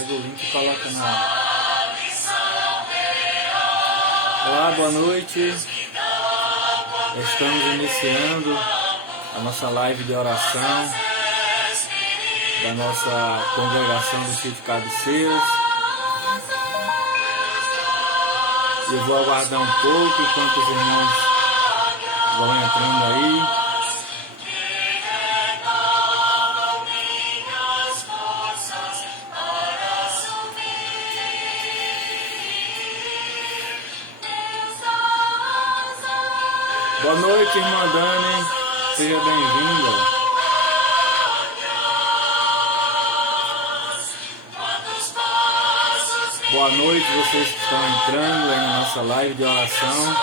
Pega o link e coloca na... Olá, boa noite. Estamos iniciando a nossa live de oração da nossa congregação do Sítio Cabeceiras. Eu vou aguardar um pouco enquanto os irmãos vão entrando aí. Boa noite, irmã Dani, seja bem-vinda. Boa noite, vocês que estão entrando aí na nossa live de oração.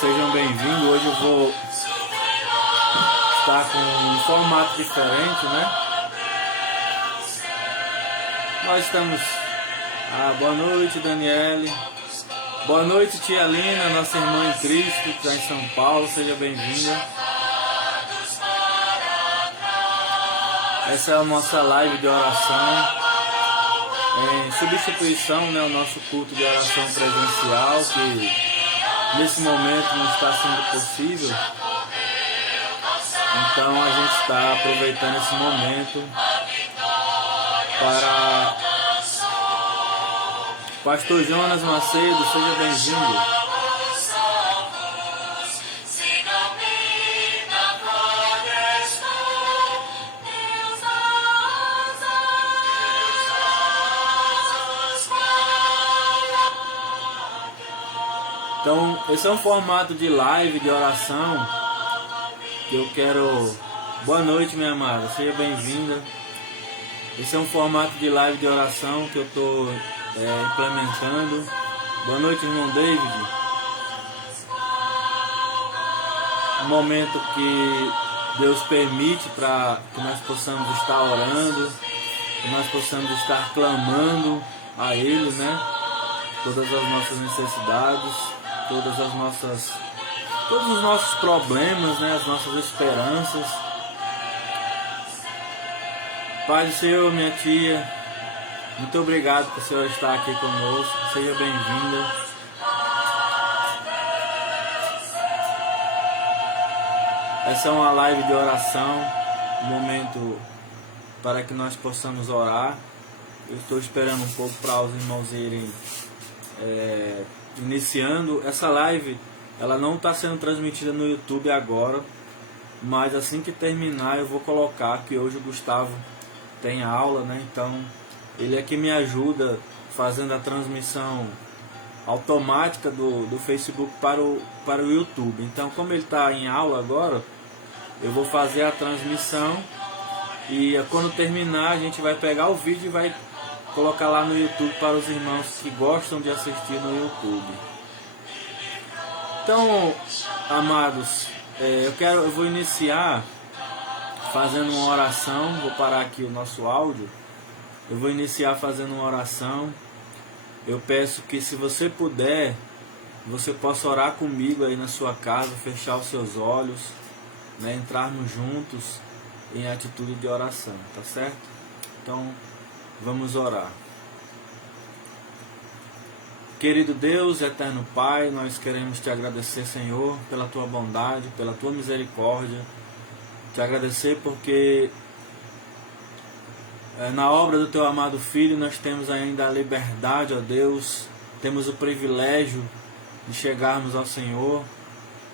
Sejam bem-vindos. Hoje eu vou estar com um formato diferente, né? Nós estamos... boa noite, Daniele. Boa noite, tia Lina, nossa irmã em Cristo, que está em São Paulo, seja bem-vinda. Essa é a nossa live de oração, em substituição, né, ao nosso culto de oração presencial, que nesse momento não está sendo possível. Então a gente está aproveitando esse momento para... Pastor Jonas Macedo, seja bem-vindo. Então, esse é um formato de live, de oração, que eu quero... Boa noite, minha amada, seja bem-vinda. Esse é um formato de live de oração que eu estou... implementando. Boa noite, irmão David. Um momento que Deus permite para que nós possamos estar orando, que nós possamos estar clamando a Ele, né? Todas as nossas necessidades, todos os nossos problemas, né? As nossas esperanças. Pai do Senhor, minha tia, muito obrigado por a senhora estar aqui conosco. Seja bem-vinda. Essa é uma live de oração, um momento para que nós possamos orar. Eu estou esperando um pouco para os irmãos irem iniciando. Essa live, ela não está sendo transmitida no YouTube agora, mas assim que terminar eu vou colocar, que hoje o Gustavo tem aula, né? Então... ele é que me ajuda fazendo a transmissão automática do Facebook para o YouTube. Então, como ele está em aula agora, eu vou fazer a transmissão e quando terminar a gente vai pegar o vídeo e vai colocar lá no YouTube para os irmãos que gostam de assistir no YouTube. Então, amados, eu vou iniciar fazendo uma oração. Vou parar aqui o nosso áudio. Eu vou iniciar fazendo uma oração. Eu peço que, se você puder, você possa orar comigo aí na sua casa, fechar os seus olhos, né, entrarmos juntos em atitude de oração, tá certo? Então, vamos orar. Querido Deus, eterno Pai, nós queremos te agradecer, Senhor, pela tua bondade, pela tua misericórdia. Te agradecer porque... na obra do Teu amado Filho nós temos ainda a liberdade, ó Deus, temos o privilégio de chegarmos ao Senhor.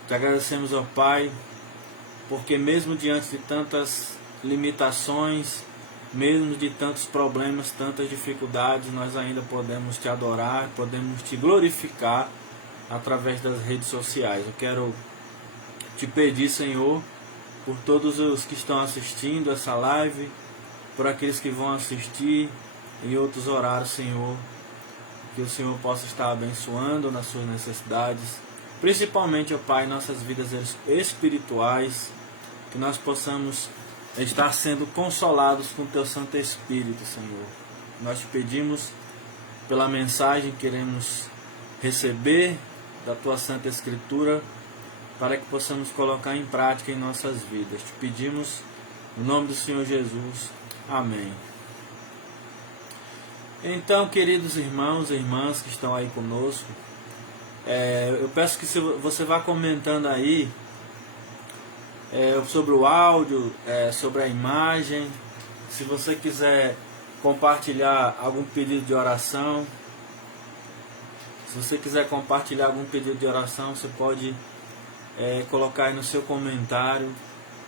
Te agradecemos, ó Pai, porque mesmo diante de tantas limitações, mesmo de tantos problemas, tantas dificuldades, nós ainda podemos Te adorar, podemos Te glorificar através das redes sociais. Eu quero Te pedir, Senhor, por todos os que estão assistindo essa live, por aqueles que vão assistir em outros horários, Senhor, que o Senhor possa estar abençoando nas suas necessidades, principalmente, ó Pai, nossas vidas espirituais, que nós possamos estar sendo consolados com o Teu Santo Espírito, Senhor. Nós te pedimos pela mensagem que queremos receber da Tua Santa Escritura, para que possamos colocar em prática em nossas vidas. Te pedimos, no nome do Senhor Jesus. Amém. Então, queridos irmãos e irmãs que estão aí conosco, eu peço que você vá comentando aí sobre o áudio, sobre a imagem. Se você quiser compartilhar algum pedido de oração, você pode colocar aí no seu comentário.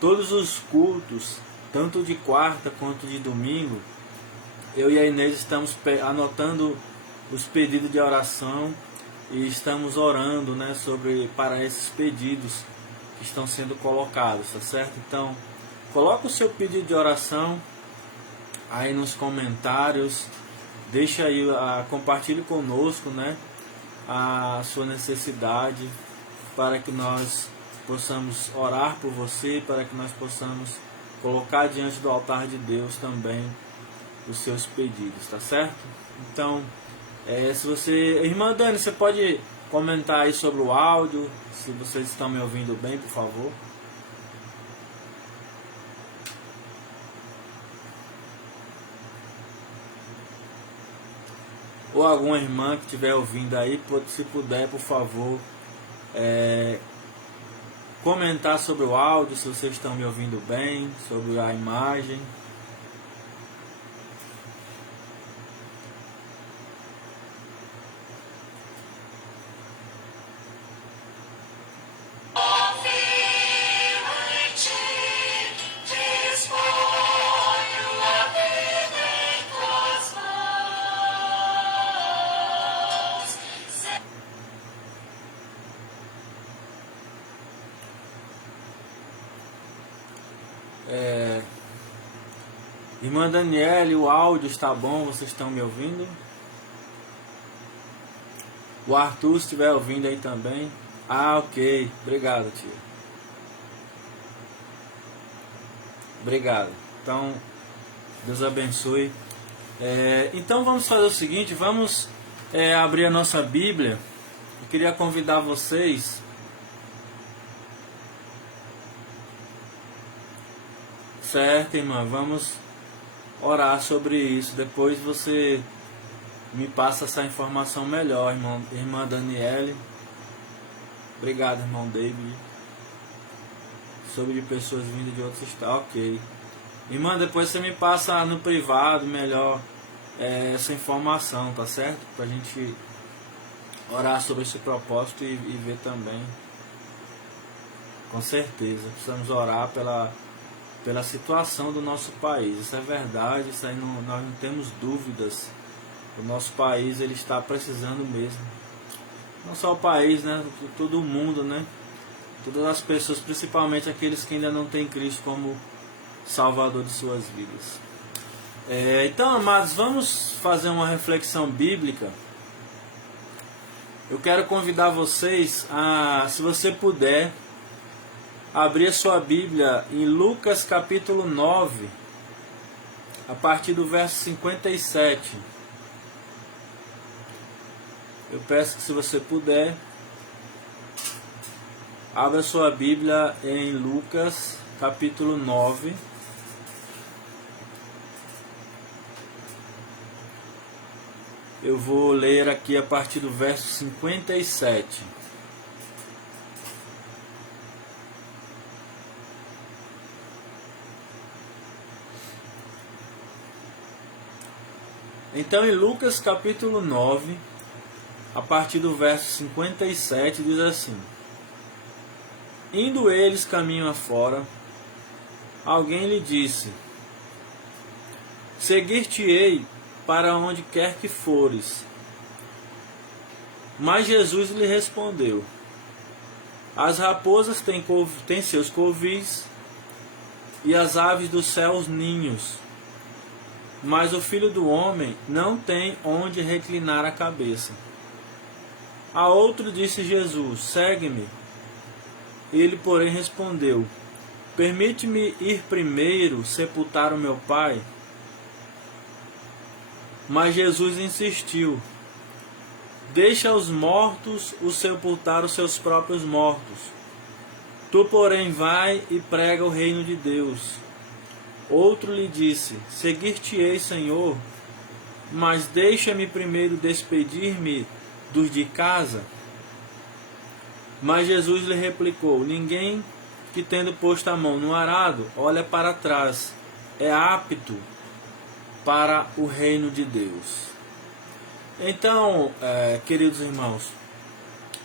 Todos os cultos, tanto de quarta quanto de domingo, eu e a Inês estamos anotando os pedidos de oração e estamos orando, né, para esses pedidos que estão sendo colocados, tá certo? Então, coloca o seu pedido de oração aí nos comentários, deixa aí, compartilhe conosco, né, a sua necessidade, para que nós possamos orar por você, para que nós possamos colocar diante do altar de Deus também os seus pedidos, tá certo? Então, irmã Dani, você pode comentar aí sobre o áudio, se vocês estão me ouvindo bem, por favor. Ou alguma irmã que estiver ouvindo aí, se puder, por favor, comentar sobre o áudio, se vocês estão me ouvindo bem, sobre a imagem. Irmã Daniele, o áudio está bom? Vocês estão me ouvindo? O Arthur, se estiver ouvindo aí também. Ok. Obrigado, tia. Obrigado. Então, Deus abençoe. Então vamos fazer o seguinte, vamos abrir a nossa Bíblia. Eu queria convidar vocês certo, irmã, vamos orar sobre isso. Depois você me passa essa informação melhor, irmã Daniele. Obrigado, irmão David. Sobre de pessoas vindo de outros estados. Ok. Irmã, depois você me passa no privado melhor essa informação, tá certo? Pra gente orar sobre esse propósito e ver também. Com certeza. Precisamos orar pela situação do nosso país. Isso é verdade, isso aí nós não temos dúvidas. O nosso país ele está precisando mesmo. Não só o país, né? Todo o mundo, né? Todas as pessoas, principalmente aqueles que ainda não têm Cristo como Salvador de suas vidas. Então, amados, vamos fazer uma reflexão bíblica. Eu quero convidar vocês a, se você puder, abrir a sua Bíblia em Lucas capítulo 9, a partir do verso 57. Eu peço que, se você puder, abra a sua Bíblia em Lucas capítulo 9. Eu vou ler aqui a partir do verso 57. Então, em Lucas capítulo 9, a partir do verso 57, diz assim: Indo eles caminho afora, alguém lhe disse: Seguir-te-ei para onde quer que fores. Mas Jesus lhe respondeu: As raposas têm seus covis, e as aves do céu os ninhos, mas o Filho do Homem não tem onde reclinar a cabeça. A outro disse Jesus: Segue-me. Ele, porém, respondeu: Permite-me ir primeiro sepultar o meu Pai. Mas Jesus insistiu: Deixa os mortos o sepultar os seus próprios mortos. Tu, porém, vai e prega o reino de Deus. Outro lhe disse: Seguir-te-ei, Senhor, mas deixa-me primeiro despedir-me dos de casa. Mas Jesus lhe replicou: ninguém que tendo posto a mão no arado olha para trás é apto para o reino de Deus. Então, queridos irmãos,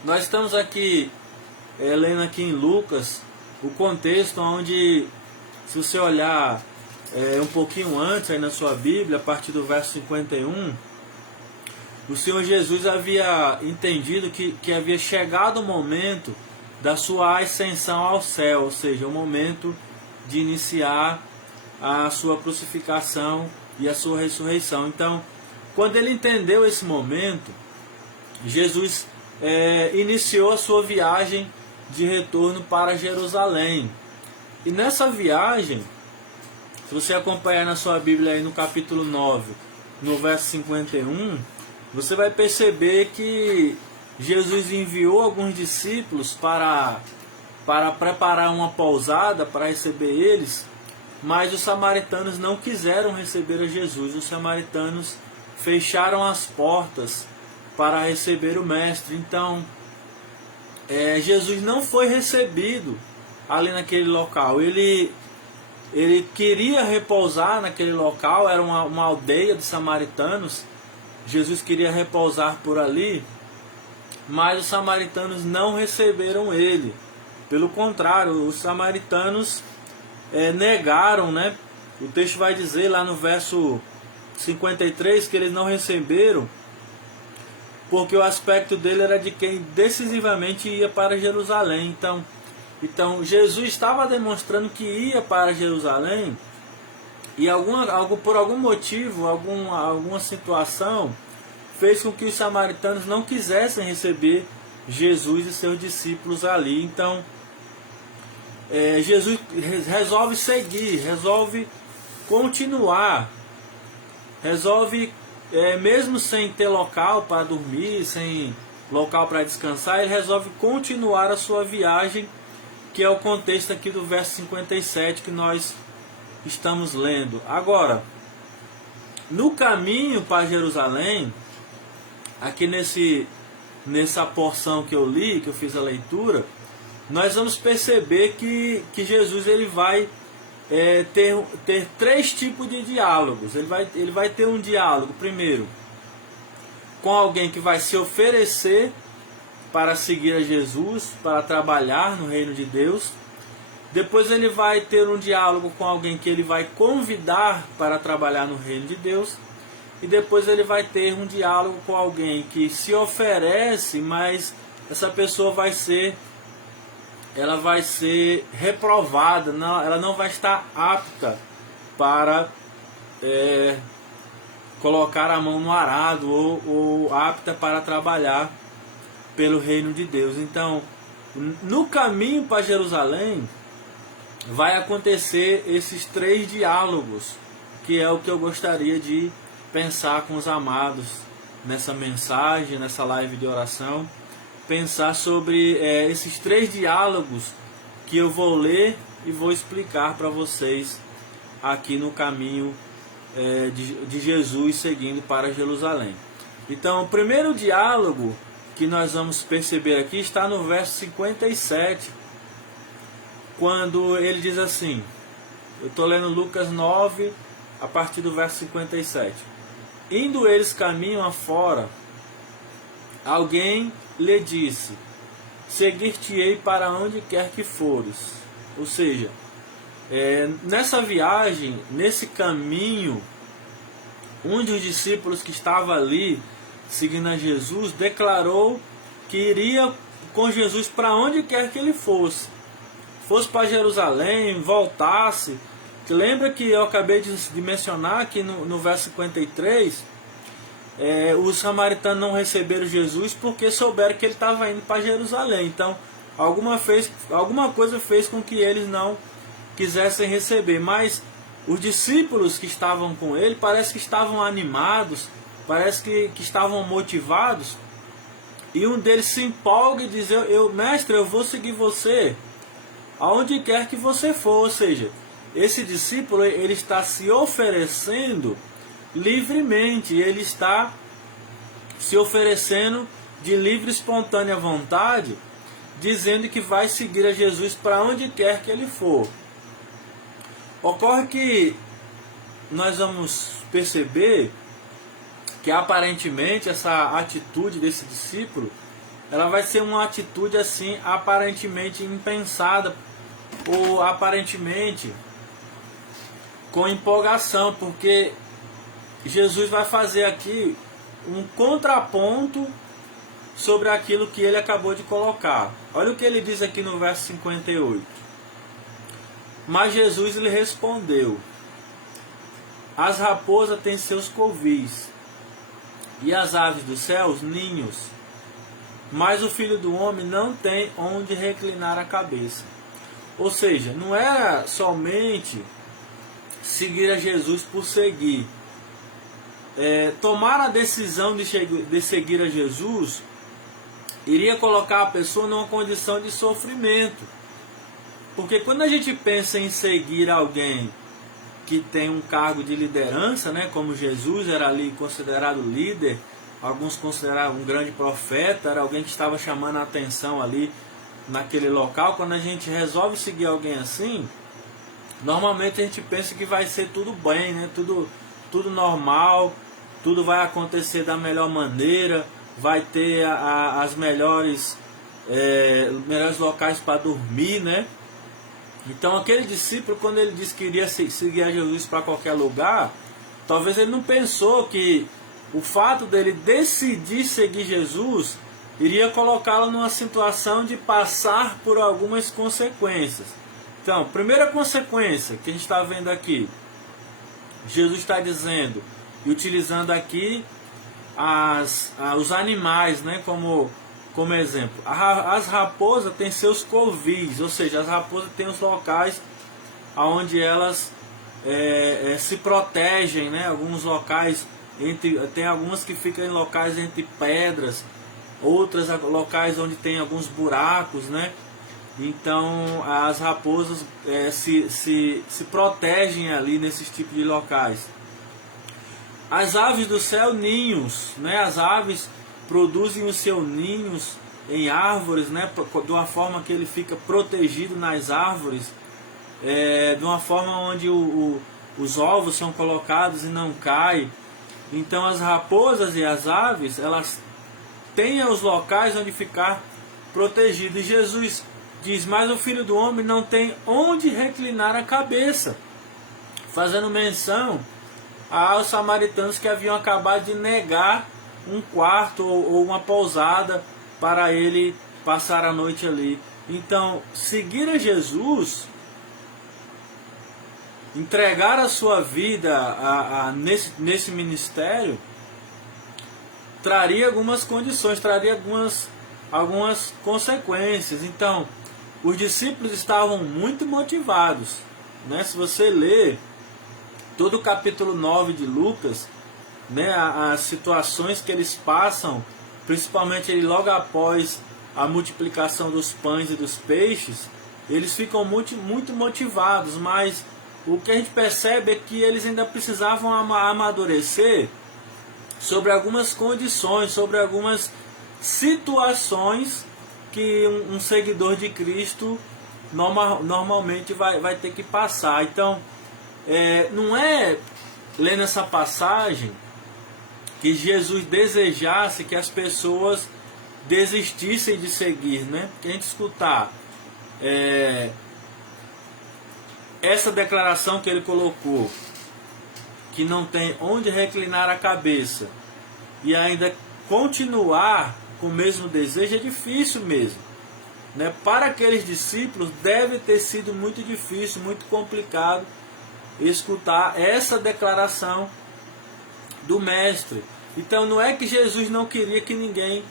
nós estamos aqui lendo aqui em Lucas o contexto onde, se você olhar um pouquinho antes aí na sua Bíblia, a partir do verso 51, o Senhor Jesus havia entendido que havia chegado o momento da sua ascensão ao céu, ou seja, o momento de iniciar a sua crucificação e a sua ressurreição. Então, quando ele entendeu esse momento, Jesus iniciou a sua viagem de retorno para Jerusalém. E nessa viagem, se você acompanhar na sua Bíblia aí no capítulo 9, no verso 51, você vai perceber que Jesus enviou alguns discípulos para preparar uma pousada para receber eles, mas os samaritanos não quiseram receber a Jesus. Os samaritanos fecharam as portas para receber o Mestre. Então, Jesus não foi recebido ali naquele local. Ele queria repousar naquele local, era uma aldeia de samaritanos. Jesus queria repousar por ali, mas os samaritanos não receberam ele. Pelo contrário, os samaritanos negaram, né? O texto vai dizer lá no verso 53 que eles não receberam, porque o aspecto dele era de quem decisivamente ia para Jerusalém. Então Jesus estava demonstrando que ia para Jerusalém, e por algum motivo, alguma situação, fez com que os samaritanos não quisessem receber Jesus e seus discípulos ali. Então, Jesus resolve seguir, resolve continuar, resolve, mesmo sem ter local para dormir, sem local para descansar, ele resolve continuar a sua viagem, que é o contexto aqui do verso 57 que nós estamos lendo. Agora, no caminho para Jerusalém, aqui nessa porção que eu li, que eu fiz a leitura, nós vamos perceber que Jesus ele vai ter três tipos de diálogos. Ele vai ter um diálogo, primeiro, com alguém que vai se oferecer para seguir a Jesus, para trabalhar no reino de Deus. Depois ele vai ter um diálogo com alguém que ele vai convidar para trabalhar no reino de Deus. E depois ele vai ter um diálogo com alguém que se oferece, mas essa pessoa vai ser reprovada, ela não vai estar apta para colocar a mão no arado ou apta para trabalhar pelo reino de Deus. Então, no caminho para Jerusalém, vai acontecer esses três diálogos, que é o que eu gostaria de pensar com os amados nessa mensagem, nessa live de oração. Pensar sobre esses três diálogos que eu vou ler e vou explicar para vocês aqui no caminho de Jesus seguindo para Jerusalém. Então, o primeiro diálogo que nós vamos perceber aqui está no verso 57, quando ele diz assim, eu estou lendo Lucas 9, a partir do verso 57. Indo eles caminho afora, alguém lhe disse, seguir-te-ei para onde quer que fores. Ou seja, nessa viagem, nesse caminho, um dos discípulos que estava ali seguindo a Jesus declarou que iria com Jesus para onde quer que ele fosse para Jerusalém, voltasse. Lembra que eu acabei de mencionar aqui no verso 53, os samaritanos não receberam Jesus porque souberam que ele estava indo para Jerusalém. Então, alguma coisa fez com que eles não quisessem receber. Mas os discípulos que estavam com ele, parece que estavam animados, parece que estavam motivados. E um deles se empolga e diz, mestre, eu vou seguir você aonde quer que você for. Ou seja, esse discípulo ele está se oferecendo livremente, ele está se oferecendo de livre e espontânea vontade, dizendo que vai seguir a Jesus para onde quer que ele for. Ocorre que nós vamos perceber que aparentemente essa atitude desse discípulo, ela vai ser uma atitude assim aparentemente impensada, ou aparentemente com empolgação, porque Jesus vai fazer aqui um contraponto sobre aquilo que ele acabou de colocar. Olha o que ele diz aqui no verso 58. Mas Jesus lhe respondeu: as raposas têm seus covis, e as aves dos céus ninhos, mas o Filho do Homem não tem onde reclinar a cabeça. Ou seja, não era somente seguir a Jesus por seguir. Tomar a decisão de seguir a Jesus iria colocar a pessoa numa condição de sofrimento. Porque quando a gente pensa em seguir alguém que tem um cargo de liderança, né, como Jesus era ali considerado líder, alguns consideravam um grande profeta, era alguém que estava chamando a atenção ali naquele local. Quando a gente resolve seguir alguém assim, normalmente a gente pensa que vai ser tudo bem, né, tudo normal, tudo vai acontecer da melhor maneira, vai ter as melhores locais para dormir, né? Então aquele discípulo, quando ele disse que iria seguir a Jesus para qualquer lugar, talvez ele não pensou que o fato dele decidir seguir Jesus iria colocá-lo numa situação de passar por algumas consequências. Então, primeira consequência que a gente está vendo aqui, Jesus está dizendo e utilizando aqui os animais, né, como exemplo. As raposas têm seus covis, ou seja, as raposas têm os locais onde elas se protegem, né? Alguns locais, tem algumas que ficam em locais entre pedras, outras locais onde tem alguns buracos, né? Então as raposas se protegem ali nesses tipos de locais. As aves do céu, ninhos, né? As aves produzem os seus ninhos em árvores, né? De uma forma que ele fica protegido nas árvores, de uma forma onde os ovos são colocados e não caem. Então as raposas e as aves, elas têm os locais onde ficar protegido. E Jesus diz: mas o Filho do Homem não tem onde reclinar a cabeça, fazendo menção aos samaritanos que haviam acabado de negar um quarto ou uma pousada para ele passar a noite ali. Então, seguir a Jesus, entregar a sua vida nesse ministério, traria algumas condições, traria algumas consequências. Então, os discípulos estavam muito motivados, né? Se você ler todo o capítulo 9 de Lucas, né, as situações que eles passam, principalmente logo após a multiplicação dos pães e dos peixes, eles ficam muito motivados, mas o que a gente percebe é que eles ainda precisavam amadurecer sobre algumas condições, sobre algumas situações que um seguidor de Cristo normalmente vai ter que passar. Então, não é lendo essa passagem que Jesus desejasse que as pessoas desistissem de seguir, né? Que a gente escutar essa declaração que ele colocou, que não tem onde reclinar a cabeça, e ainda continuar com o mesmo desejo, é difícil mesmo, né? Para aqueles discípulos deve ter sido muito difícil, muito complicado escutar essa declaração do Mestre. Então não é que Jesus não queria que ninguém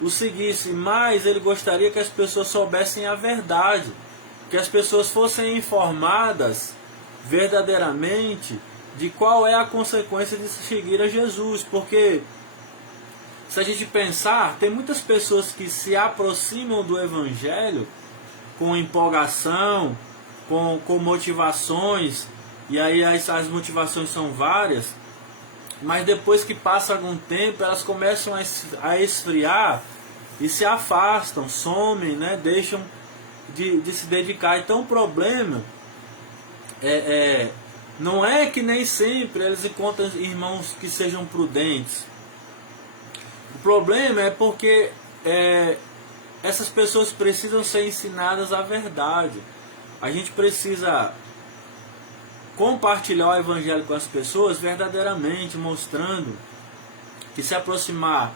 o seguisse, mas ele gostaria que as pessoas soubessem a verdade, que as pessoas fossem informadas verdadeiramente de qual é a consequência de seguir a Jesus. Porque se a gente pensar, tem muitas pessoas que se aproximam do Evangelho com empolgação, com motivações, e aí as motivações são várias, mas depois que passa algum tempo, elas começam a esfriar e se afastam, somem, né? Deixam de se dedicar. Então o problema não é que nem sempre eles encontram irmãos que sejam prudentes. O problema é porque essas pessoas precisam ser ensinadas a verdade. A gente precisa compartilhar o Evangelho com as pessoas verdadeiramente, mostrando que se aproximar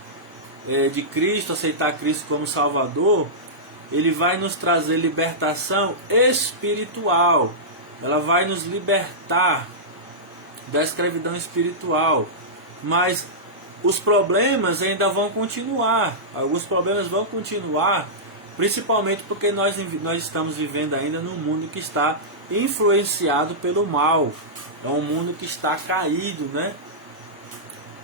de Cristo, aceitar Cristo como Salvador, Ele vai nos trazer libertação espiritual. Ela vai nos libertar da escravidão espiritual. Mas os problemas ainda vão continuar. Alguns problemas vão continuar, principalmente porque nós estamos vivendo ainda num mundo que está influenciado pelo mal. É um mundo que está caído, né?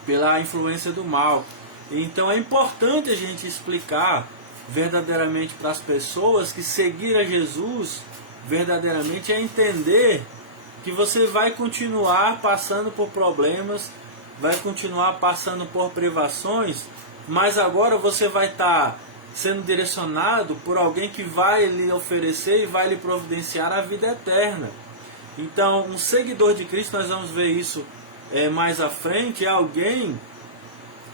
Pela influência do mal. Então é importante a gente explicar verdadeiramente para as pessoas que seguir a Jesus verdadeiramente é entender que você vai continuar passando por problemas, vai continuar passando por privações, mas agora você vai estar sendo direcionado por alguém que vai lhe oferecer e vai lhe providenciar a vida eterna. Então, um seguidor de Cristo, nós vamos ver isso mais à frente, é alguém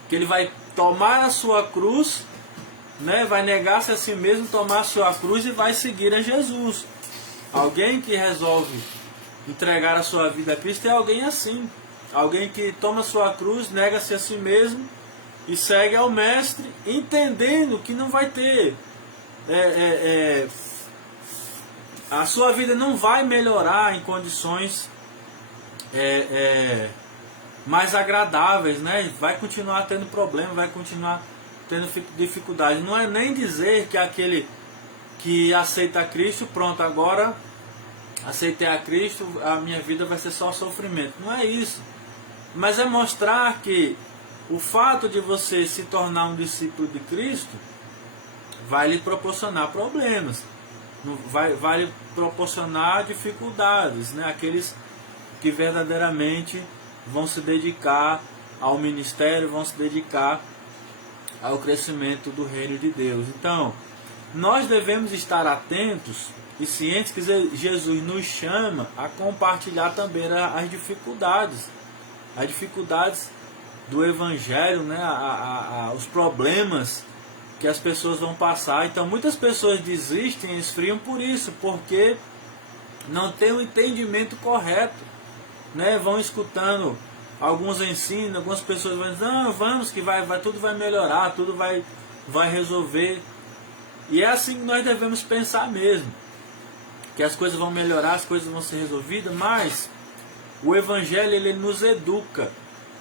que ele vai tomar a sua cruz, né, vai negar-se a si mesmo, tomar a sua cruz e vai seguir a Jesus. Alguém que resolve entregar a sua vida a Cristo é alguém assim. Alguém que toma a sua cruz, nega-se a si mesmo e segue ao Mestre, entendendo que não vai ter... a sua vida não vai melhorar em condições mais agradáveis, né? Vai continuar tendo problema, vai continuar tendo dificuldade. Não é nem dizer que aquele que aceita a Cristo, pronto, agora aceitei a Cristo, a minha vida vai ser só sofrimento. Não é isso. Mas é mostrar que o fato de você se tornar um discípulo de Cristo vai lhe proporcionar problemas, vai lhe proporcionar dificuldades, né? Aqueles que verdadeiramente vão se dedicar ao ministério, vão se dedicar ao crescimento do reino de Deus. Então, nós devemos estar atentos e cientes que Jesus nos chama a compartilhar também as dificuldades do Evangelho, né? Os problemas que as pessoas vão passar. Então muitas pessoas desistem e esfriam por isso, porque não tem o entendimento correto, né? Vão escutando alguns ensinos, algumas pessoas vão dizer, não, vamos que tudo vai melhorar, tudo vai resolver. E é assim que nós devemos pensar mesmo, que as coisas vão melhorar, as coisas vão ser resolvidas, mas o Evangelho ele nos educa,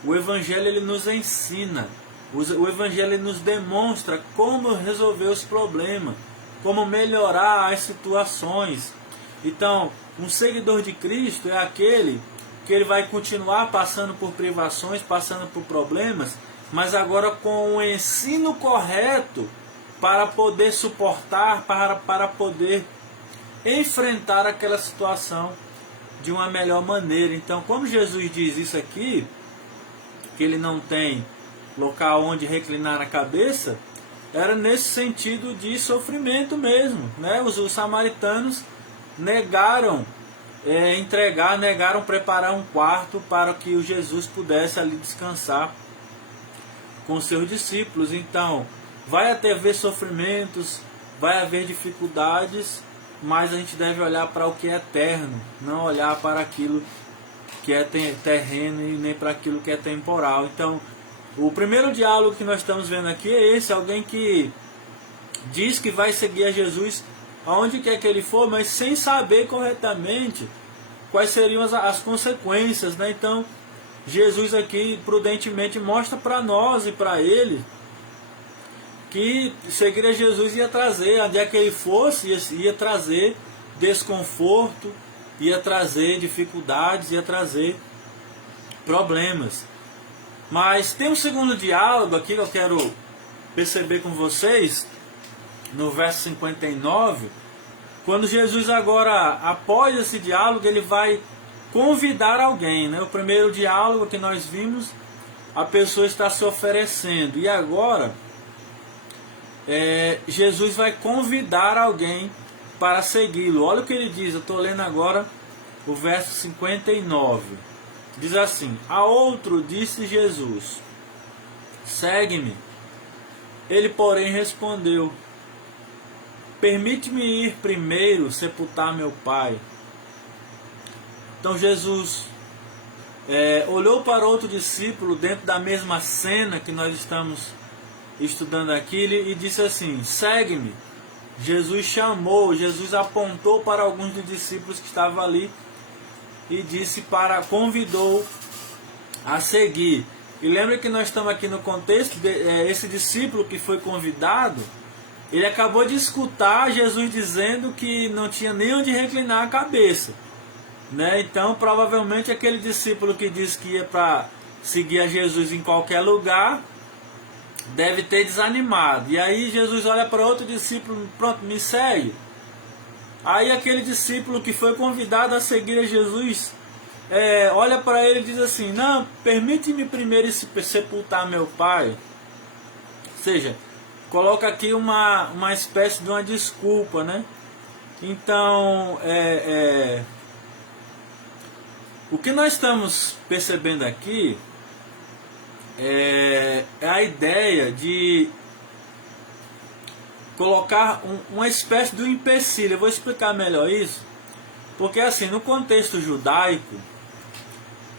o Evangelho ele nos ensina, o Evangelho ele nos demonstra como resolver os problemas, como melhorar as situações. Então, um seguidor de Cristo é aquele que ele vai continuar passando por privações, passando por problemas, mas agora com o ensino correto para poder suportar, para poder enfrentar aquela situação de uma melhor maneira. Então, como Jesus diz isso aqui, que ele não tem local onde reclinar a cabeça, era nesse sentido de sofrimento mesmo, né? Os samaritanos negaram negaram preparar um quarto para que o Jesus pudesse ali descansar com seus discípulos. Então, vai haver sofrimentos, vai haver dificuldades, mas a gente deve olhar para o que é eterno, não olhar para aquilo que é terreno e nem para aquilo que é temporal. Então, o primeiro diálogo que nós estamos vendo aqui é esse, alguém que diz que vai seguir a Jesus aonde quer que ele for, mas sem saber corretamente quais seriam as consequências, né? Então, Jesus aqui prudentemente mostra para nós e para ele que seguir a Jesus ia trazer, onde é que ele fosse, ia trazer desconforto, ia trazer dificuldades, ia trazer problemas. Mas tem um segundo diálogo aqui que eu quero perceber com vocês, no verso 59, quando Jesus agora, após esse diálogo, ele vai convidar alguém, né? O primeiro diálogo que nós vimos a pessoa está se oferecendo. E agora, Jesus vai convidar alguém para segui-lo. Olha o que ele diz, eu estou lendo agora o verso 59. Diz assim: a outro disse Jesus: segue-me. Ele, porém, respondeu: permite-me ir primeiro sepultar meu pai. Então Jesus olhou para outro discípulo dentro da mesma cena que nós estamos estudando aqui e disse assim: segue-me. Jesus chamou, Jesus apontou para alguns dos discípulos que estavam ali e convidou a seguir. E lembra que nós estamos aqui no contexto esse discípulo que foi convidado, ele acabou de escutar Jesus dizendo que não tinha nem onde reclinar a cabeça, né? Então provavelmente aquele discípulo que disse que ia para seguir a Jesus em qualquer lugar deve ter desanimado. E aí Jesus olha para outro discípulo: pronto, me segue. Aí aquele discípulo que foi convidado a seguir a Jesus olha para ele e diz assim: não, permite-me primeiro sepultar meu pai. Ou seja, coloca aqui uma espécie de uma desculpa, né? Então, o que nós estamos percebendo aqui é a ideia de colocar uma espécie de um empecilho. Eu vou explicar melhor isso, porque assim, no contexto judaico,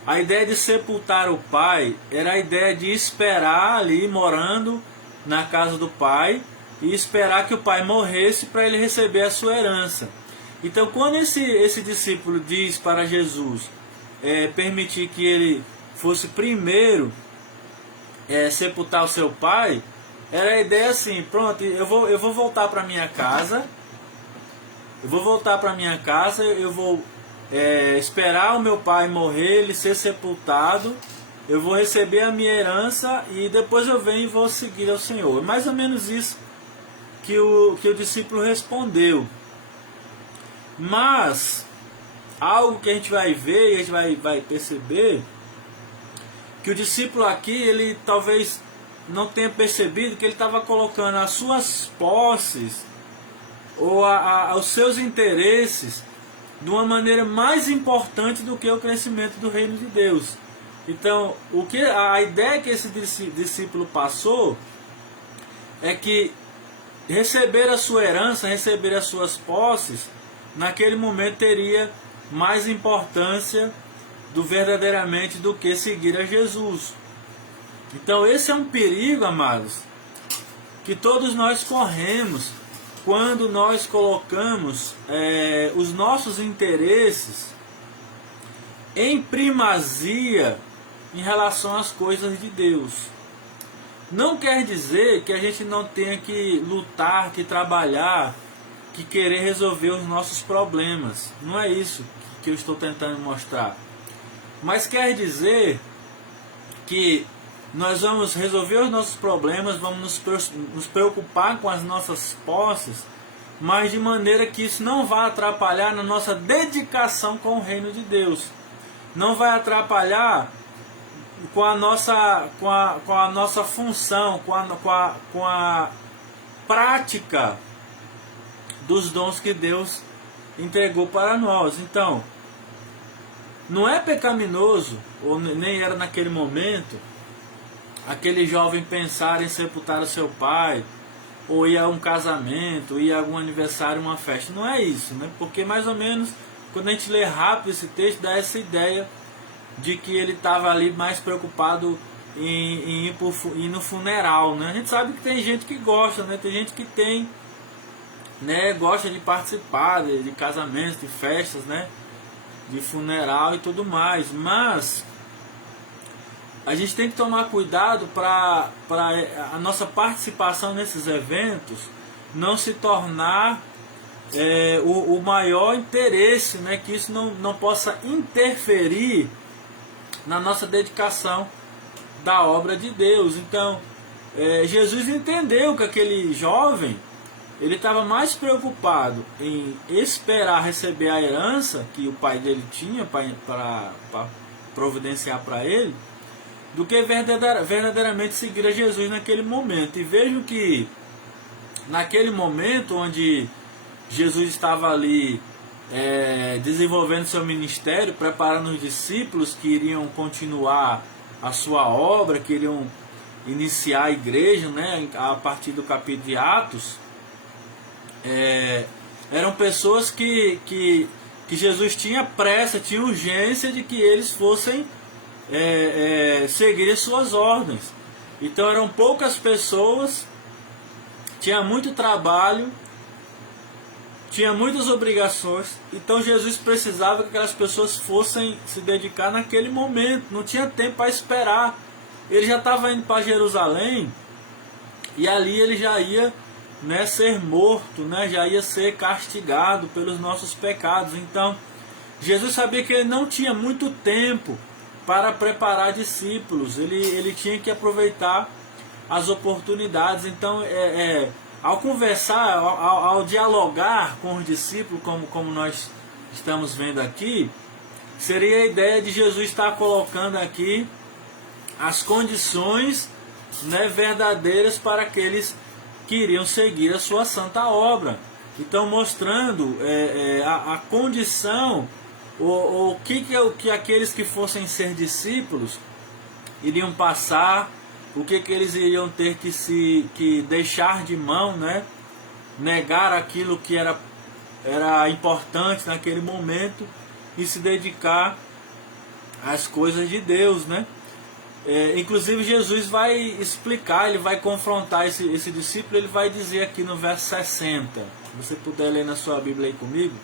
a ideia de sepultar o pai era a ideia de esperar ali, morando na casa do pai, e esperar que o pai morresse para ele receber a sua herança. Então, quando esse discípulo diz para Jesus permitir que ele fosse primeiro sepultar o seu pai, era a ideia assim: pronto, eu vou voltar para minha casa, eu vou esperar o meu pai morrer, ele ser sepultado, eu vou receber a minha herança e depois eu venho e vou seguir ao Senhor. É mais ou menos isso que o discípulo respondeu. Mas algo que a gente vai ver, a gente vai perceber, que o discípulo aqui, ele talvez não tenha percebido que ele estava colocando as suas posses ou os seus interesses de uma maneira mais importante do que o crescimento do reino de Deus. Então, a ideia que esse discípulo passou é que receber a sua herança, receber as suas posses, naquele momento teria mais importância verdadeiramente do que seguir a Jesus. Então esse é um perigo, amados, que todos nós corremos quando nós colocamos os nossos interesses em primazia em relação às coisas de Deus. Não quer dizer que a gente não tenha que lutar, que trabalhar, que querer resolver os nossos problemas. Não é isso que eu estou tentando mostrar. Mas quer dizer que nós vamos resolver os nossos problemas, vamos nos preocupar com as nossas posses, mas de maneira que isso não vai atrapalhar na nossa dedicação com o reino de Deus. Não vai atrapalhar com a nossa função, com a prática dos dons que Deus entregou para nós. Então, não é pecaminoso, ou nem era naquele momento, aquele jovem pensar em sepultar o seu pai, ou ir a um casamento, ir a algum aniversário, uma festa. Não é isso, né? Porque mais ou menos, quando a gente lê rápido esse texto, dá essa ideia de que ele estava ali mais preocupado em ir no funeral, né? A gente sabe que tem gente que gosta, né? Tem gente que tem, né, gosta de participar de casamentos, de festas, né, de funeral e tudo mais, mas a gente tem que tomar cuidado para a nossa participação nesses eventos não se tornar o maior interesse, né, que isso não possa interferir na nossa dedicação da obra de Deus. Então, Jesus entendeu que aquele jovem, ele estava mais preocupado em esperar receber a herança que o pai dele tinha para providenciar para ele, do que verdadeiramente seguir a Jesus naquele momento. E vejam que naquele momento onde Jesus estava ali desenvolvendo seu ministério, preparando os discípulos que iriam continuar a sua obra, que iriam iniciar a igreja, né, a partir do capítulo de Atos, eram pessoas que Jesus tinha pressa, tinha urgência de que eles fossem seguir as suas ordens. Então eram poucas pessoas, tinha muito trabalho, tinha muitas obrigações. Então Jesus precisava que aquelas pessoas fossem se dedicar naquele momento, não tinha tempo para esperar. Ele já estava indo para Jerusalém e ali ele já ia, né, ser morto, né, já ia ser castigado pelos nossos pecados. Então Jesus sabia que ele não tinha muito tempo para preparar discípulos, ele tinha que aproveitar as oportunidades. Então ao conversar, ao dialogar com os discípulos, como nós estamos vendo aqui, seria a ideia de Jesus estar colocando aqui as condições, né, verdadeiras para aqueles que iriam seguir a sua santa obra. Então mostrando a condição, o que aqueles que fossem ser discípulos iriam passar, o que eles iriam ter que deixar de mão, né? Negar aquilo que era importante naquele momento e se dedicar às coisas de Deus, né? Inclusive Jesus vai explicar, ele vai confrontar esse discípulo, ele vai dizer aqui no verso 60, se você puder ler na sua Bíblia aí comigo,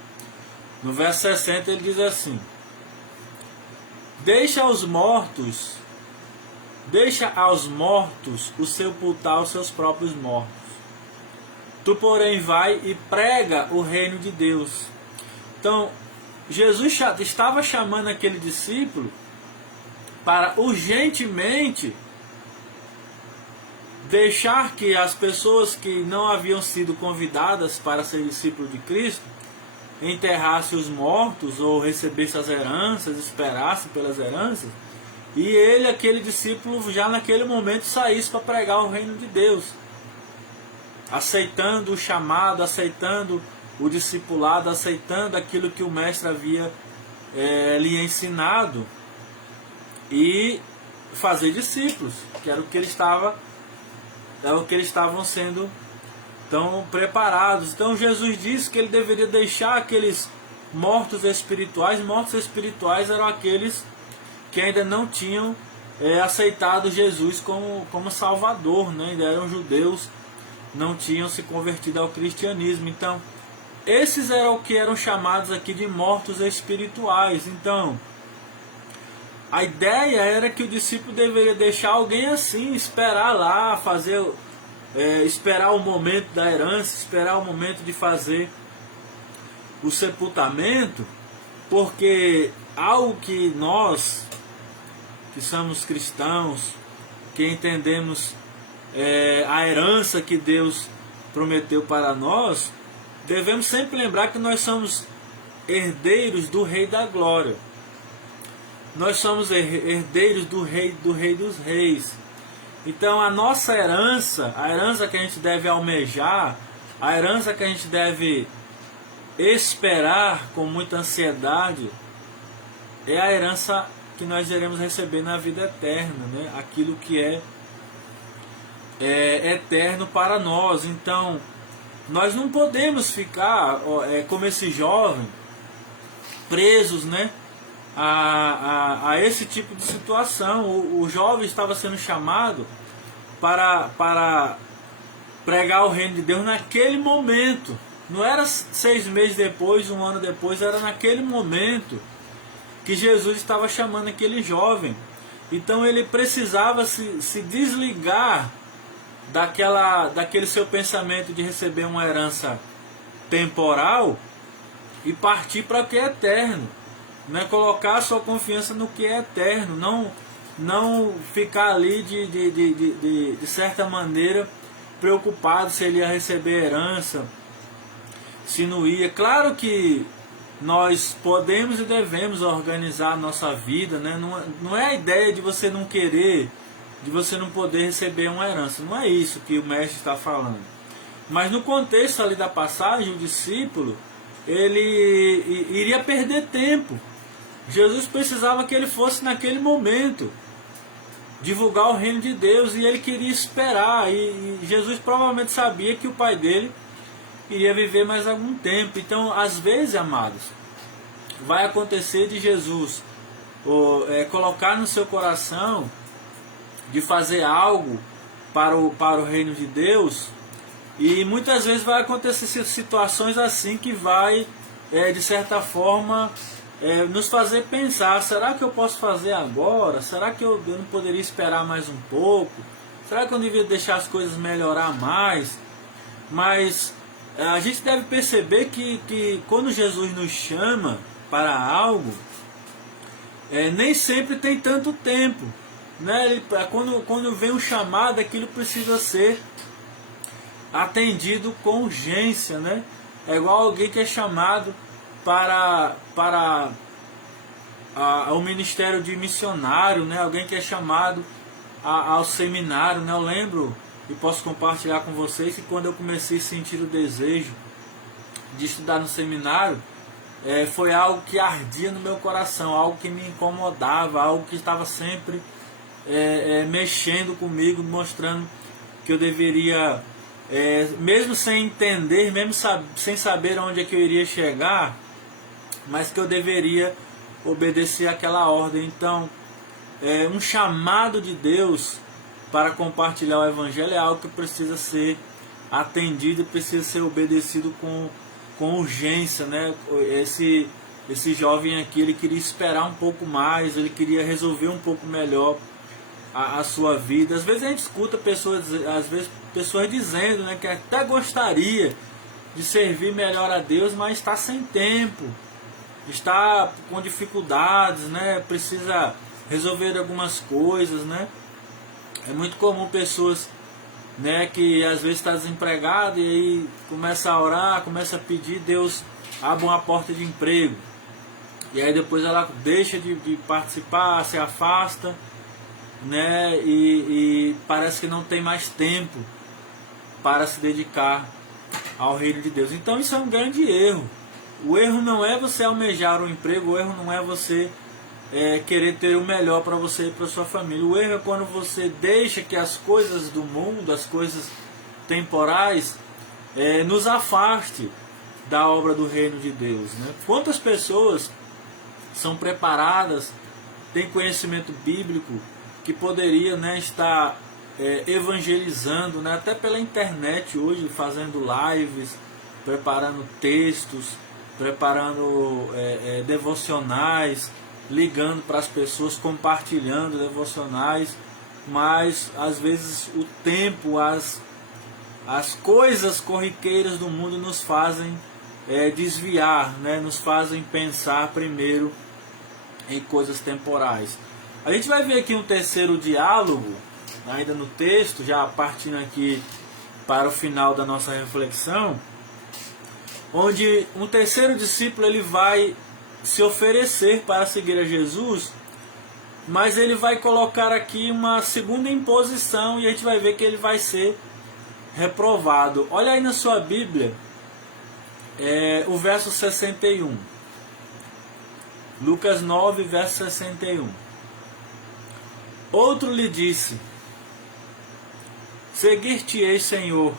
no verso 60 ele diz assim: Deixa aos mortos o sepultar os seus próprios mortos. Tu, porém, vai e prega o reino de Deus. Então, Jesus estava chamando aquele discípulo para urgentemente deixar que as pessoas que não haviam sido convidadas para ser discípulo de Cristo enterrassem os mortos ou recebessem as heranças, esperassem pelas heranças, e ele, aquele discípulo, já naquele momento saísse para pregar o reino de Deus, aceitando o chamado, aceitando o discipulado, aceitando aquilo que o mestre havia lhe ensinado, e fazer discípulos, que era o que eles estavam sendo tão preparados. Então Jesus disse que ele deveria deixar aqueles mortos espirituais. Mortos espirituais eram aqueles que ainda não tinham aceitado Jesus como Salvador, né? Ainda eram judeus, não tinham se convertido ao cristianismo. Então esses eram o que eram chamados aqui de mortos espirituais. Então a ideia era que o discípulo deveria deixar alguém assim, esperar lá, esperar o momento da herança, esperar o momento de fazer o sepultamento, porque algo que nós, que somos cristãos, que entendemos a herança que Deus prometeu para nós, devemos sempre lembrar que nós somos herdeiros do Rei da Glória. Nós somos herdeiros do Rei dos Reis. Então a nossa herança, a herança que a gente deve almejar, a herança que a gente deve esperar com muita ansiedade, é a herança que nós iremos receber na vida eterna, né? Aquilo que é eterno para nós. Então nós não podemos ficar como esse jovem, presos, né, a esse tipo de situação. O jovem estava sendo chamado para pregar o reino de Deus naquele momento. Não era 6 meses depois, 1 ano depois, era naquele momento que Jesus estava chamando aquele jovem. Então ele precisava se desligar daquele seu pensamento de receber uma herança temporal e partir para o que é eterno, né? Colocar a sua confiança no que é eterno, não ficar ali de certa maneira preocupado se ele ia receber herança, se não ia. Claro que nós podemos e devemos organizar a nossa vida, né? Não é a ideia de você não querer, de você não poder receber uma herança. Não é isso que o mestre está falando. Mas no contexto ali da passagem, o discípulo, ele iria perder tempo. Jesus precisava que ele fosse naquele momento divulgar o reino de Deus, e ele queria esperar, e Jesus provavelmente sabia que o pai dele iria viver mais algum tempo. Então, às vezes, amados, vai acontecer de Jesus colocar no seu coração de fazer algo para o reino de Deus, e muitas vezes vai acontecer situações assim que vai, de certa forma, nos fazer pensar: será que eu posso fazer agora? Será que eu não poderia esperar mais um pouco? Será que eu devia deixar as coisas melhorar mais? Mas a gente deve perceber que quando Jesus nos chama para algo, nem sempre tem tanto tempo, né? Quando vem o chamado, aquilo precisa ser atendido com urgência, né? É igual alguém que é chamado para o ministério de missionário, né? Alguém que é chamado ao seminário, né? Eu lembro e posso compartilhar com vocês que quando eu comecei a sentir o desejo de estudar no seminário, foi algo que ardia no meu coração, algo que me incomodava, algo que estava sempre mexendo comigo, mostrando que eu deveria, mesmo sem entender, mesmo sem saber onde é que eu iria chegar, mas que eu deveria obedecer àquela ordem. Então, um chamado de Deus para compartilhar o Evangelho é algo que precisa ser atendido, precisa ser obedecido com urgência, né? Esse jovem aqui, ele queria esperar um pouco mais, ele queria resolver um pouco melhor a sua vida. Às vezes a gente escuta pessoas dizendo, né, que até gostaria de servir melhor a Deus, mas está sem tempo, está com dificuldades, né? Precisa resolver algumas coisas, né? É muito comum pessoas, né, que às vezes está desempregado e aí começa a orar, começa a pedir, Deus abre uma porta de emprego, e aí depois ela deixa de participar, se afasta, né? E parece que não tem mais tempo para se dedicar ao reino de Deus. Então isso é um grande erro. O erro não é você almejar um emprego, o erro não é você querer ter o melhor para você e para sua família. O erro é quando você deixa que as coisas do mundo, as coisas temporais, nos afaste da obra do reino de Deus, né? Quantas pessoas são preparadas, têm conhecimento bíblico, que poderia, né, estar evangelizando, né, até pela internet hoje, fazendo lives, preparando textos, preparando devocionais, ligando para as pessoas, compartilhando devocionais, mas às vezes o tempo, as coisas corriqueiras do mundo nos fazem desviar, né, nos fazem pensar primeiro em coisas temporais. A gente vai ver aqui um terceiro diálogo, ainda no texto, já partindo aqui para o final da nossa reflexão, onde um terceiro discípulo ele vai se oferecer para seguir a Jesus, mas ele vai colocar aqui uma segunda imposição, e a gente vai ver que ele vai ser reprovado. Olha aí na sua Bíblia, o verso 61. Lucas 9, verso 61. Outro lhe disse: seguir-te-ei, Senhor,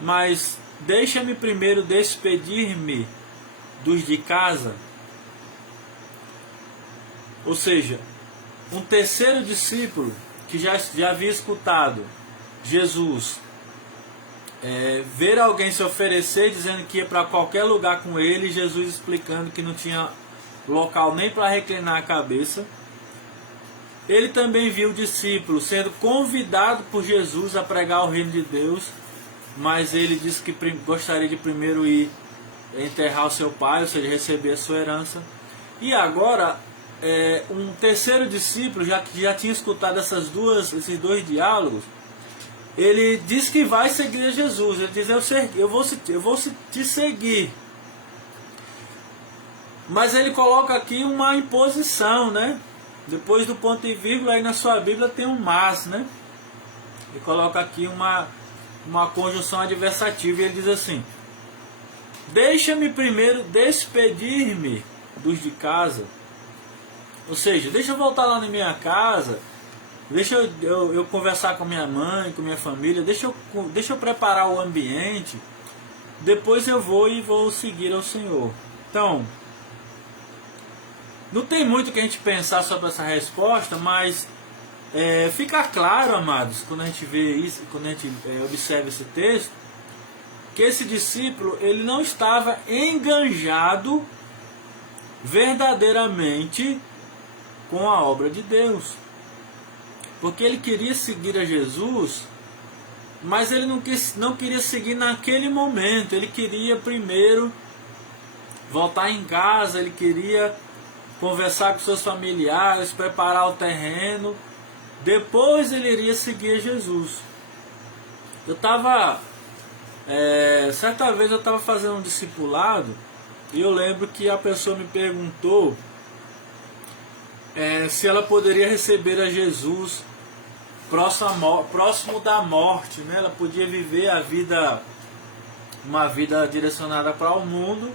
mas deixa-me primeiro despedir-me dos de casa. Ou seja, um terceiro discípulo que já havia escutado Jesus ver alguém se oferecer dizendo que ia para qualquer lugar com ele, Jesus explicando que não tinha local nem para reclinar a cabeça. Ele também viu o discípulo sendo convidado por Jesus a pregar o reino de Deus, mas ele disse que gostaria de primeiro ir enterrar o seu pai, ou seja, receber a sua herança. E agora, um terceiro discípulo, que já tinha escutado esses dois diálogos, ele diz que vai seguir a Jesus. Ele diz: eu vou te seguir, Mas ele coloca aqui uma imposição, né? Depois do ponto e vírgula, aí na sua Bíblia tem um mas, né? Ele coloca aqui uma conjunção adversativa e ele diz assim: deixa-me primeiro despedir-me dos de casa. Ou seja, deixa eu voltar lá na minha casa, deixa eu conversar com minha mãe, com minha família, deixa eu preparar o ambiente, depois eu vou seguir ao Senhor. Então, não tem muito o que a gente pensar sobre essa resposta, mas fica claro, amados, quando a gente vê isso, quando a gente observa esse texto, que esse discípulo ele não estava enganjado verdadeiramente com a obra de Deus, porque ele queria seguir a Jesus, mas ele não queria seguir naquele momento. Ele queria primeiro voltar em casa, ele queria conversar com seus familiares, preparar o terreno, depois ele iria seguir Jesus. Certa vez eu estava fazendo um discipulado e eu lembro que a pessoa me perguntou se ela poderia receber a Jesus próximo da morte, né? Ela podia viver uma vida direcionada para o mundo,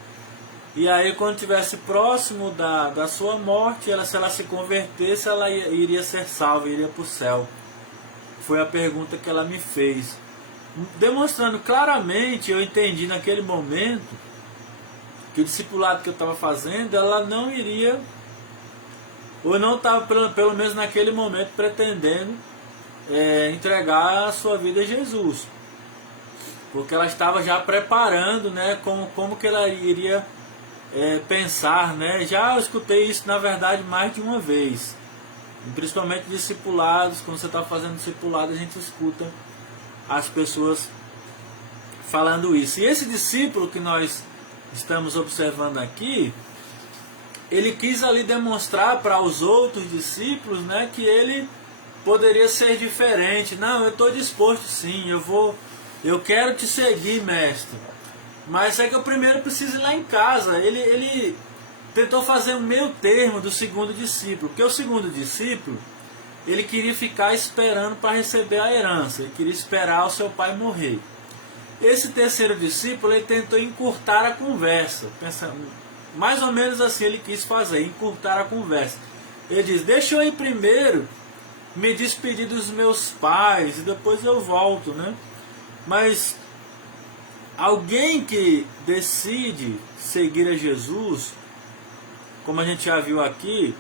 e aí quando estivesse próximo da sua morte, se ela se convertesse, ela iria ser salva, iria para o céu. Foi a pergunta que ela me fez, demonstrando claramente, eu entendi naquele momento que o discipulado que eu estava fazendo, ela não iria, ou não estava pelo menos naquele momento pretendendo entregar a sua vida a Jesus, porque ela estava já preparando, né, como que ela iria pensar, né? Já escutei isso na verdade mais de uma vez, principalmente discipulados. Quando você está fazendo discipulado, a gente escuta as pessoas falando isso. E esse discípulo que nós estamos observando aqui, ele quis ali demonstrar para os outros discípulos, né, que ele poderia ser diferente. Não, eu estou disposto sim, eu quero te seguir, mestre, mas é que eu primeiro preciso ir lá em casa. Ele tentou fazer um meio termo do segundo discípulo, porque o segundo discípulo, ele queria ficar esperando para receber a herança, ele queria esperar o seu pai morrer. Esse terceiro discípulo, ele tentou encurtar a conversa, pensando, mais ou menos assim ele quis fazer, encurtar a conversa. Ele diz: deixa eu ir primeiro me despedir dos meus pais e depois eu volto, né? Mas alguém que decide seguir a Jesus, como a gente já viu aqui,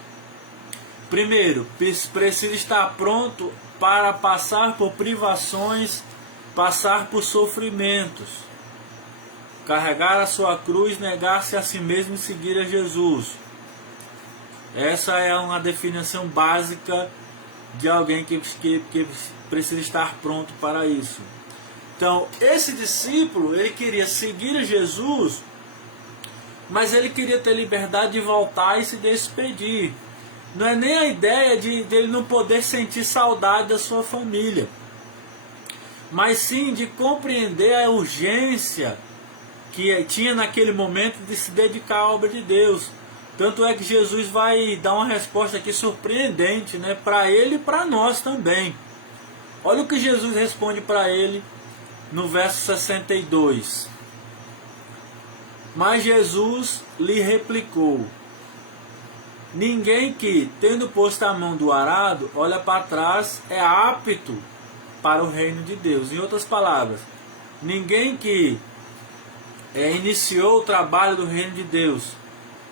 primeiro precisa estar pronto para passar por privações, passar por sofrimentos, carregar a sua cruz, negar-se a si mesmo e seguir a Jesus. Essa é uma definição básica de alguém que precisa estar pronto para isso. Então, esse discípulo, ele queria seguir a Jesus, mas ele queria ter liberdade de voltar e se despedir. Não é nem a ideia de ele não poder sentir saudade da sua família, mas sim de compreender a urgência que tinha naquele momento de se dedicar à obra de Deus. Tanto é que Jesus vai dar uma resposta aqui surpreendente, né, para ele e para nós também. Olha o que Jesus responde para ele no verso 62. Mas Jesus lhe replicou: ninguém que, tendo posto a mão do arado, olha para trás, é apto para o reino de Deus. Em outras palavras, ninguém que iniciou o trabalho do reino de Deus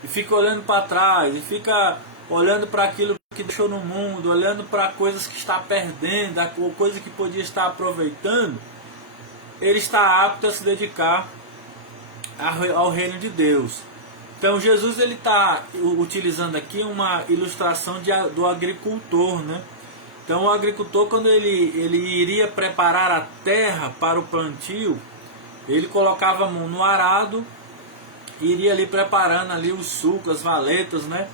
e fica olhando para trás, e fica olhando para aquilo que deixou no mundo, olhando para coisas que está perdendo, ou coisa que podia estar aproveitando, ele está apto a se dedicar ao reino de Deus. Então Jesus ele está utilizando aqui uma ilustração do agricultor, né? Então o agricultor, quando ele iria preparar a terra para o plantio, ele colocava a mão no arado e iria ali preparando ali o sulco, as valetas, né,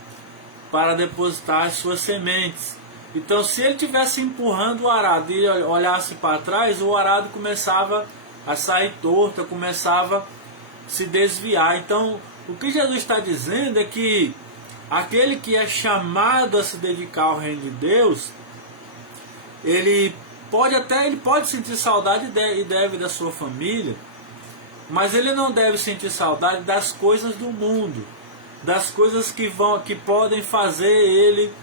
para depositar as suas sementes. Então, se ele estivesse empurrando o arado e olhasse para trás, o arado começava a sair torto, começava a se desviar. Então, O que Jesus está dizendo é que aquele que é chamado a se dedicar ao reino de Deus, ele pode sentir saudade e deve da sua família, mas ele não deve sentir saudade das coisas do mundo, das coisas que podem fazer ele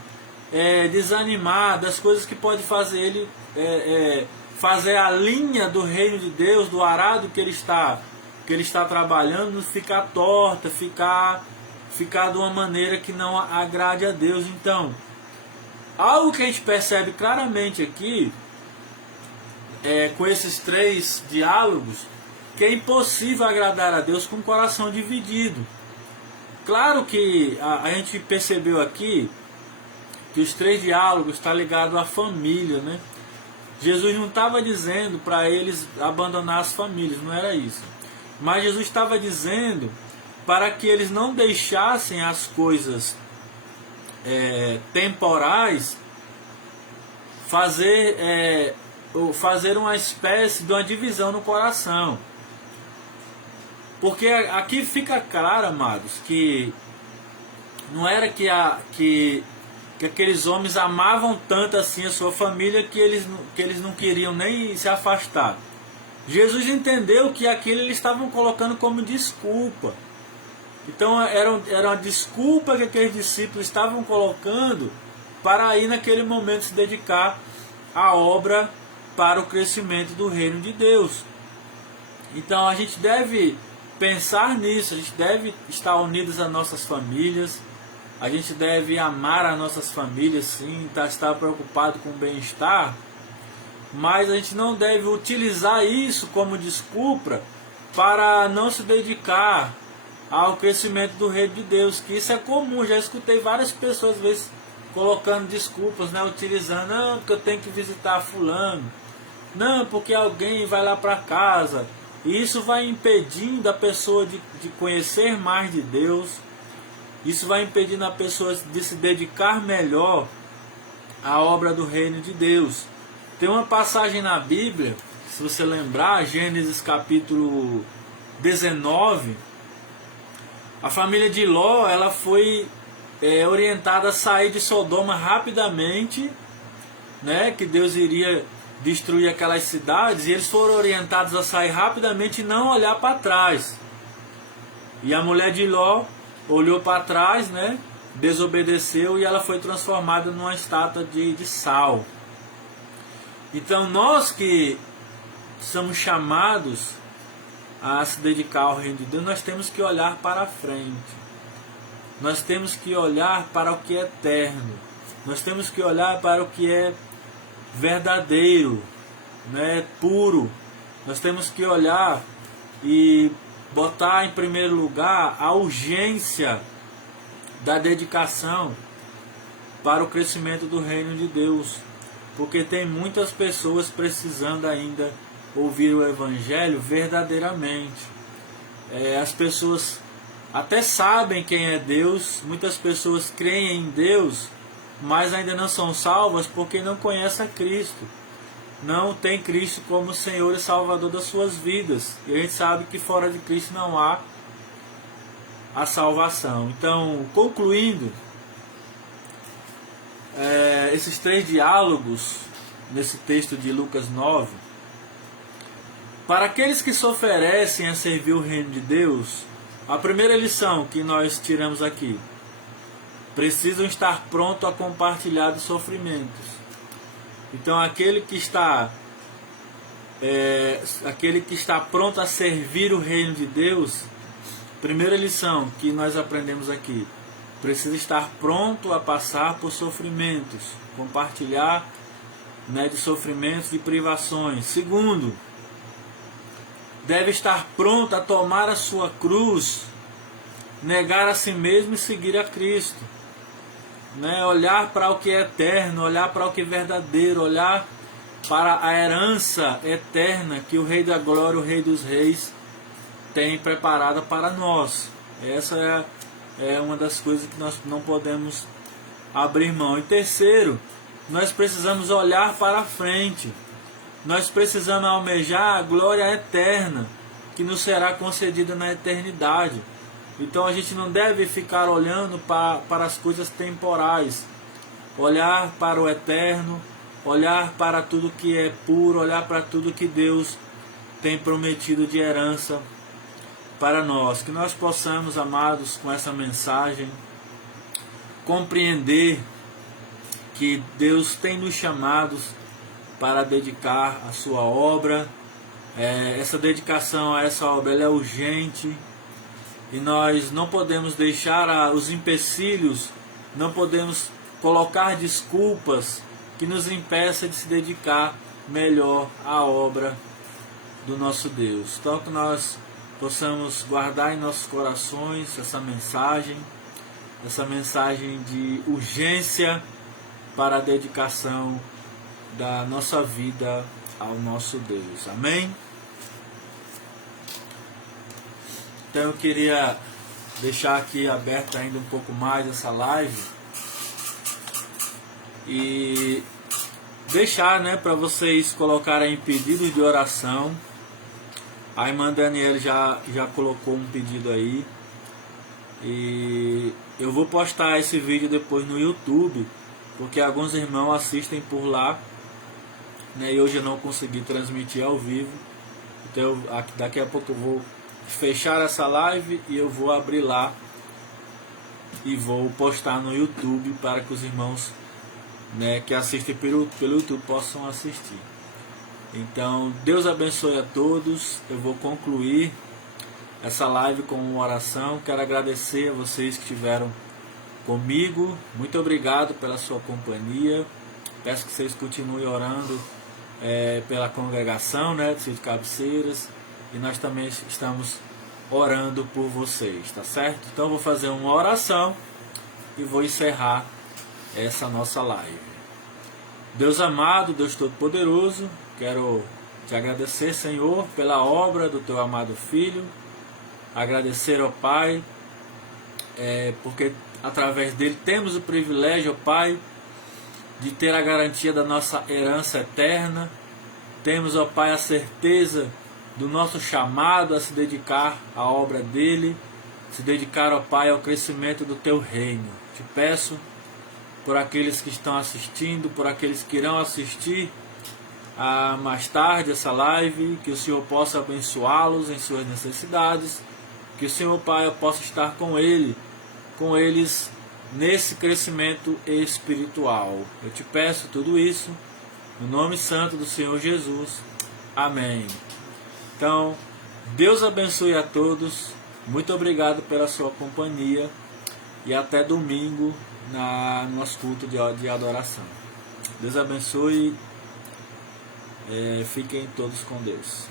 desanimar, das coisas que podem fazer ele fazer a linha do reino de Deus, do arado que ele está trabalhando, ficar torta, ficar de uma maneira que não agrade a Deus. Então, algo que a gente percebe claramente aqui, com esses 3 diálogos, que é impossível agradar a Deus com o coração dividido. Claro que a gente percebeu aqui que os 3 diálogos estão ligados à família, né? Jesus não estava dizendo para eles abandonar as famílias, não era isso. Mas Jesus estava dizendo para que eles não deixassem as coisas temporais fazer uma espécie de uma divisão no coração. Porque aqui fica claro, amados, que não era que aqueles homens amavam tanto assim a sua família que eles não queriam nem se afastar. Jesus entendeu que aquilo eles estavam colocando como desculpa. Então era uma desculpa que aqueles discípulos estavam colocando para ir naquele momento se dedicar à obra para o crescimento do reino de Deus. Então a gente deve pensar nisso, a gente deve estar unidos às nossas famílias, a gente deve amar as nossas famílias, sim, estar preocupado com o bem-estar, mas a gente não deve utilizar isso como desculpa para não se dedicar ao crescimento do reino de Deus, que isso é comum. Já escutei várias pessoas às vezes colocando desculpas, né, utilizando, não, porque eu tenho que visitar fulano, não, porque alguém vai lá para casa. E isso vai impedindo a pessoa de conhecer mais de Deus. Isso vai impedindo a pessoa de se dedicar melhor à obra do reino de Deus. Tem uma passagem na Bíblia, se você lembrar, Gênesis capítulo 19, a família de Ló, ela foi orientada a sair de Sodoma rapidamente, né, que Deus iria destruir aquelas cidades, e eles foram orientados a sair rapidamente e não olhar para trás. E a mulher de Ló olhou para trás, né, desobedeceu, e ela foi transformada numa estátua de sal. Então nós que somos chamados a se dedicar ao reino de Deus, nós temos que olhar para frente. Nós temos que olhar para o que é eterno. Nós temos que olhar para o que é verdadeiro, né, puro. Nós temos que olhar e botar em primeiro lugar a urgência da dedicação para o crescimento do reino de Deus, porque tem muitas pessoas precisando ainda ouvir o Evangelho verdadeiramente. As pessoas até sabem quem é Deus, muitas pessoas creem em Deus, mas ainda não são salvas porque não conhecem a Cristo, não tem Cristo como Senhor e Salvador das suas vidas. E a gente sabe que fora de Cristo não há a salvação. Então, concluindo, esses 3 diálogos nesse texto de Lucas 9, para aqueles que se oferecem a servir o reino de Deus, a primeira lição que nós tiramos aqui: precisam estar pronto a compartilhar dos sofrimentos. Então aquele que está pronto a servir o reino de Deus, primeira lição que nós aprendemos aqui: precisa estar pronto a passar por sofrimentos, compartilhar, né, de sofrimentos, de privações. Segundo, deve estar pronto a tomar a sua cruz, negar a si mesmo e seguir a Cristo, né? Olhar para o que é eterno, olhar para o que é verdadeiro, olhar para a herança eterna que o Rei da Glória, o Rei dos Reis, tem preparada para nós. Essa é uma das coisas que nós não podemos abrir mão. E terceiro, nós precisamos olhar para frente. Nós precisamos almejar a glória eterna que nos será concedida na eternidade. Então a gente não deve ficar olhando para as coisas temporais, olhar para o eterno, olhar para tudo que é puro, olhar para tudo que Deus tem prometido de herança para nós. Que nós possamos, amados, com essa mensagem, compreender que Deus tem nos chamados para dedicar a sua obra. Essa dedicação a essa obra ela é urgente e nós não podemos deixar os empecilhos, não podemos colocar desculpas que nos impeça de se dedicar melhor à obra do nosso Deus. Então que nós possamos guardar em nossos corações essa mensagem de urgência para a dedicação da nossa vida ao nosso Deus. Amém? Então eu queria deixar aqui aberta ainda um pouco mais essa live e deixar, para vocês colocarem pedidos de oração. A irmã Daniela já colocou um pedido aí e eu vou postar esse vídeo depois no YouTube, porque alguns irmãos assistem por lá, e hoje eu não consegui transmitir ao vivo. Então daqui a pouco eu vou fechar essa live e eu vou abrir lá e vou postar no YouTube para que os irmãos que assistem pelo YouTube possam assistir. Então Deus abençoe a todos. Eu vou concluir essa live com uma oração. Quero agradecer a vocês que estiveram comigo. Muito obrigado pela sua companhia. Peço que vocês continuem orando pela congregação, de Sítio Cabeceiras, e nós também estamos orando por vocês, tá certo? Então eu vou fazer uma oração e vou encerrar essa nossa live. Deus amado, Deus Todo-Poderoso, quero te agradecer, Senhor, pela obra do teu amado Filho, agradecer ao Pai, porque através dele temos o privilégio, ó Pai, de ter a garantia da nossa herança eterna. Temos, ó Pai, a certeza do nosso chamado a se dedicar à obra dele, se dedicar, ó Pai, ao crescimento do teu reino. Te peço por aqueles que estão assistindo, por aqueles que irão assistir mais tarde essa live, que o Senhor possa abençoá-los em suas necessidades, que o Senhor, Pai, possa estar com eles nesse crescimento espiritual. Eu te peço tudo isso no nome santo do Senhor Jesus. Amém. Então, Deus abençoe a todos. Muito obrigado pela sua companhia e até domingo no nosso culto de adoração. Deus abençoe. Fiquem todos com Deus.